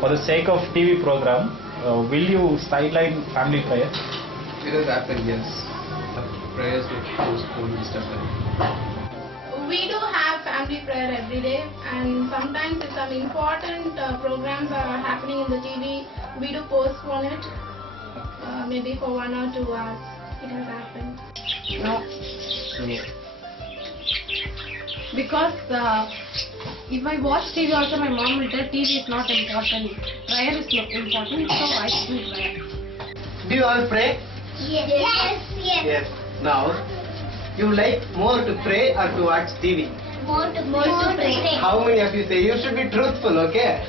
For the sake of TV program, will you sideline family prayer? It has happened, yes. Prayers get postponed and stuff like that. We do have family prayer every day, and sometimes if some important programs are happening in the TV, we do postpone it, maybe for 1 or 2 hours. It has happened. No. Because if I watch TV also, my mom will tell TV is not important. Prayer is not important, so I do prayer. Do you all pray? Yes. Yes. Now, you like more to pray or to watch TV? More to pray. How many of you say? You should be truthful, okay?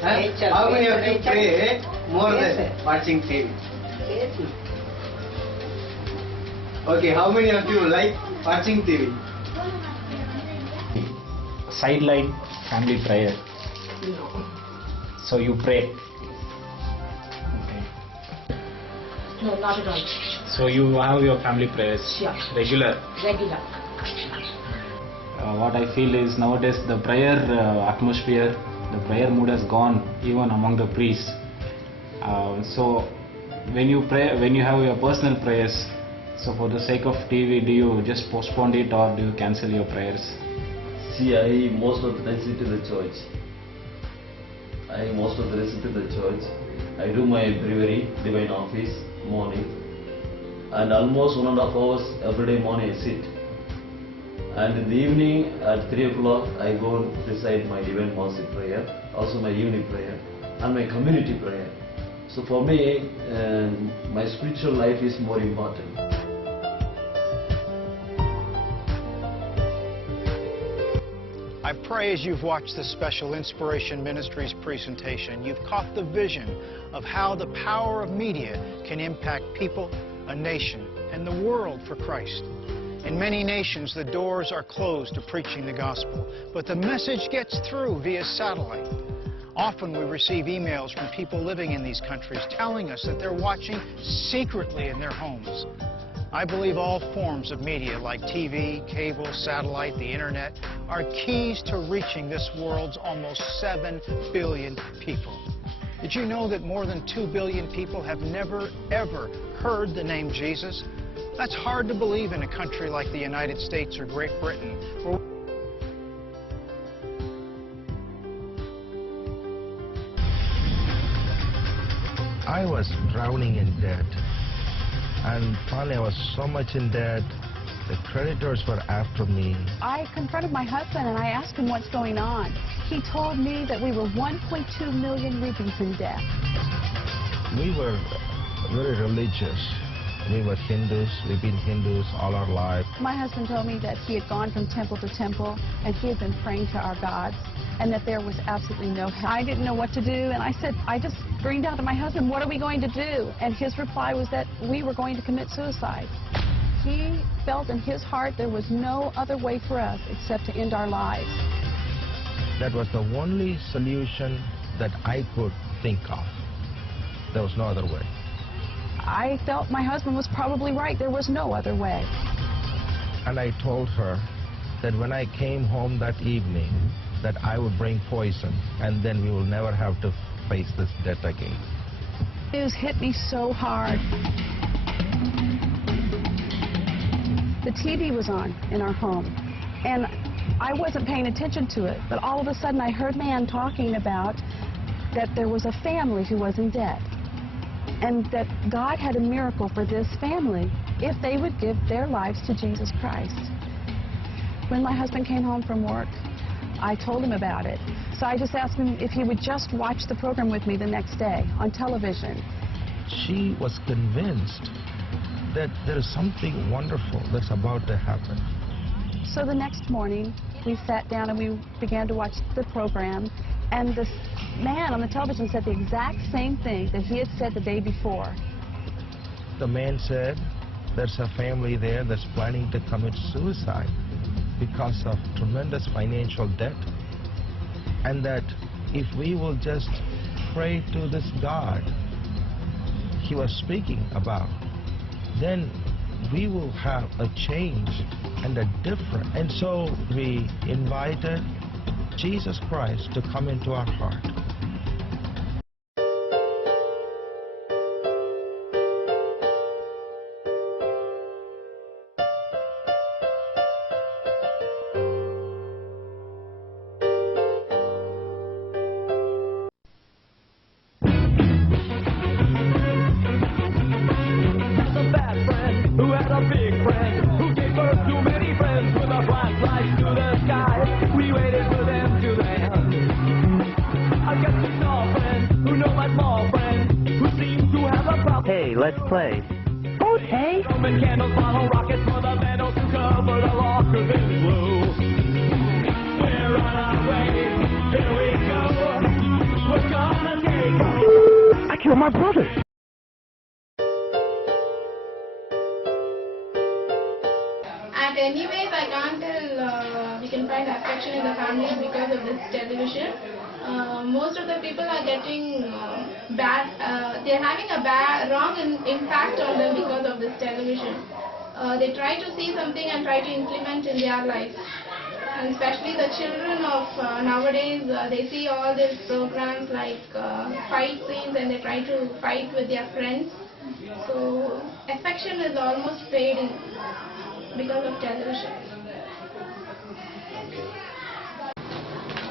How many of you pray more than watching TV? Okay, how many of you like watching TV? Sideline family prayer. No. So you pray. No, not at all. So you have your family prayers regular. Regular. What I feel is nowadays the prayer atmosphere, the prayer mood has gone even among the priests. So when you pray, when you have your personal prayers, so for the sake of TV, do you just postpone it or do you cancel your prayers? See, I most of the time sit in the church. I most of the time sit in the church. I do my breviary, divine office, morning. And almost 1.5 hours every day morning I sit. And in the evening at 3 o'clock I go recite my divine mercy prayer, also my evening prayer and my community prayer. So for me, my spiritual life is more important. I pray as you've watched this special Inspiration Ministries presentation, you've caught the vision of how the power of media can impact people, a nation, and the world for Christ. In many nations, the doors are closed to preaching the gospel, but the message gets through via satellite. Often we receive emails from people living in these countries telling us that they're watching secretly in their homes. I believe all forms of media like TV, cable, satellite, the internet are keys to reaching this world's almost 7 billion people. Did you know that more than 2 billion people have never, ever heard the name Jesus? That's hard to believe in a country like the United States or Great Britain, where I was drowning in debt, and finally I was so much in debt, the creditors were after me. I confronted my husband and I asked him what's going on. He told me that we were 1.2 million rupees in debt. We were very religious. We were Hindus. We've been Hindus all our life. My husband told me that he had gone from temple to temple and he had been praying to our gods and that there was absolutely no help. I didn't know what to do, and I said, I just screamed out to my husband, what are we going to do? And his reply was that we were going to commit suicide. He felt in his heart there was no other way for us except to end our lives. That was the only solution that I could think of. There was no other way. I felt my husband was probably right. There was no other way. And I told her that when I came home that evening, that I would bring poison, and then we will never have to face this debt again. News hit me so hard. The TV was on in our home, and I wasn't paying attention to it, but all of a sudden I heard a man talking about that there was a family who was in debt, and that God had a miracle for this family if they would give their lives to Jesus Christ. When my husband came home from work, I told him about it. So I just asked him if he would just watch the program with me the next day on television. She was convinced that there is something wonderful that's about to happen. So the next morning, we sat down and we began to watch the program, and this man on the television said the exact same thing that he had said the day before. The man said there's a family there that's planning to commit suicide because of tremendous financial debt, and that if we will just pray to this God he was speaking about, then we will have a change and a difference. And so we invited Jesus Christ to come into our heart. Let's play. Okay. Roman candles follow rockets for the meadow to cover the rockers in blue. We're on our way. Here we go. We're gonna take over. I killed my brother. At any ways, I can't tell we can find affection in the families because of this television. Most of the people are getting they're having a wrong impact on them because of this television. They try to see something and try to implement in their life. And especially the children of nowadays, they see all these programs like fight scenes and they try to fight with their friends. So affection is almost fading because of television.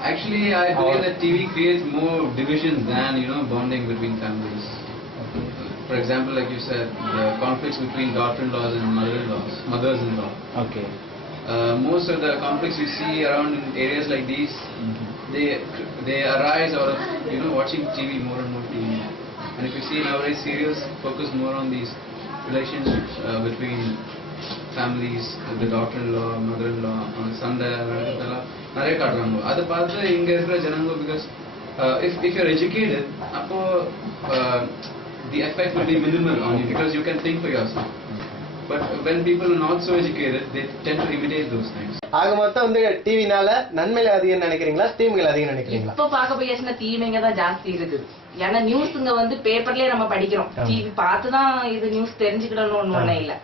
Actually, I believe that TV creates more divisions than bonding between families. For example, like you said, the conflicts between daughter-in-laws and mothers-in-law. Okay. Most of the conflicts you see around in areas like these, they arise out of watching TV, more and more TV. And if you see nowadays, serials focus more on these relationships between families, the daughter-in-law, mother-in-law, Sunday, நிறைய காட்டுறாங்க. அதை பார்த்து இங்க இருக்கிற ஜனங்க, because if you're educated, அப்போ the effect will be minimal on you because you can think for yourself. But when people are not so educated, they tend to imitate those things. ஆக மொத்தம் வந்து டிவினால நன்மைகள் அதிகம் நினைக்கிறீங்களா, தீமைகள் அதிகம் நினைக்கிறீங்களா? இப்போ பார்க்க போயாச்சுன்னா தீமைங்க தான் ஜாஸ்தி இருக்குது. ஏன்னா நியூஸுங்க வந்து பேப்பர்லயே நம்ம படிக்கிறோம். டிவி பார்த்து தான் இது நியூஸ் தெரிஞ்சுக்கிடணும் ஒண்ணு இல்ல.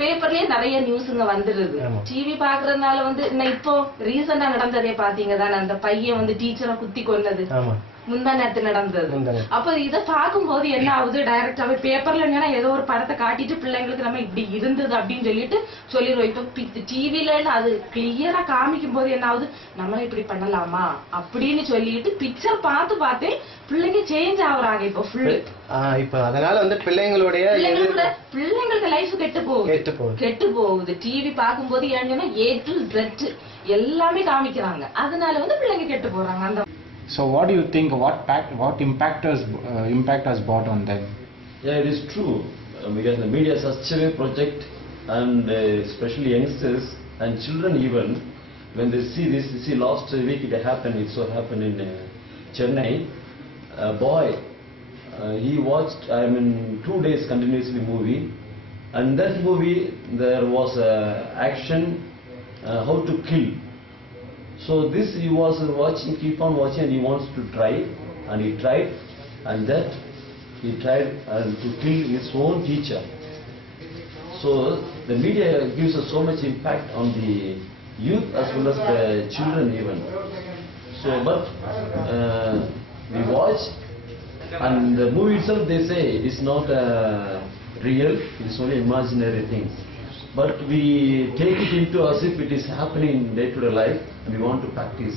பேப்பர்லயே நிறைய நியூஸுங்க வந்துருது. டிவி பாக்குறதுனால வந்து இப்போ ரீசெண்டா நடந்ததே பாத்தீங்க தானே, அந்த பையன் வந்து டீச்சரை குத்தி கொன்னது முந்தா நேரத்து நடந்தது. அப்ப இத பாக்கும்போது என்ன ஆகுது, டைரக்டாவே பேப்பர்ல என்னன்னா ஏதோ ஒரு படத்தை காட்டிட்டு பிள்ளைங்களுக்கு நம்ம இப்படி இருந்தது அப்படின்னு சொல்லிட்டு சொல்லிடுவோம். இப்ப டிவில அது கிளியரா காமிக்கும் போது என்ன ஆகுது, நம்ம இப்படி பண்ணலாமா அப்படின்னு சொல்லிட்டு பிக்சர் பார்த்தே பிள்ளைங்க சேஞ்ச் ஆகுறாங்க. இப்ப ஃபுல்லு இப்ப அதனால வந்து பிள்ளைங்களுக்கு லைஃப் கெட்டு போகுது. டிவி பார்க்கும்போது ஏன்னா A to Z எல்லாமே காமிக்கிறாங்க. அதனால வந்து பிள்ளைங்க கெட்டு போறாங்க. அந்த So what do you think, what impact has brought on them? Yeah, it is true, because the media is such a project, and especially youngsters and children even, when they see this, last week it happened in Chennai. A boy, he watched 2 days continuously movie, and that movie there was action, how to kill. So this he was watching, keep on watching, and he wants to try, and he tried, and that he tried to kill his own teacher. So the media gives us so much impact on the youth as well as the children even. So but we watch, and the movie itself, they say it is not real, it is only imaginary things. But we take it into as if it is happening in day-to-day life, and we want to practice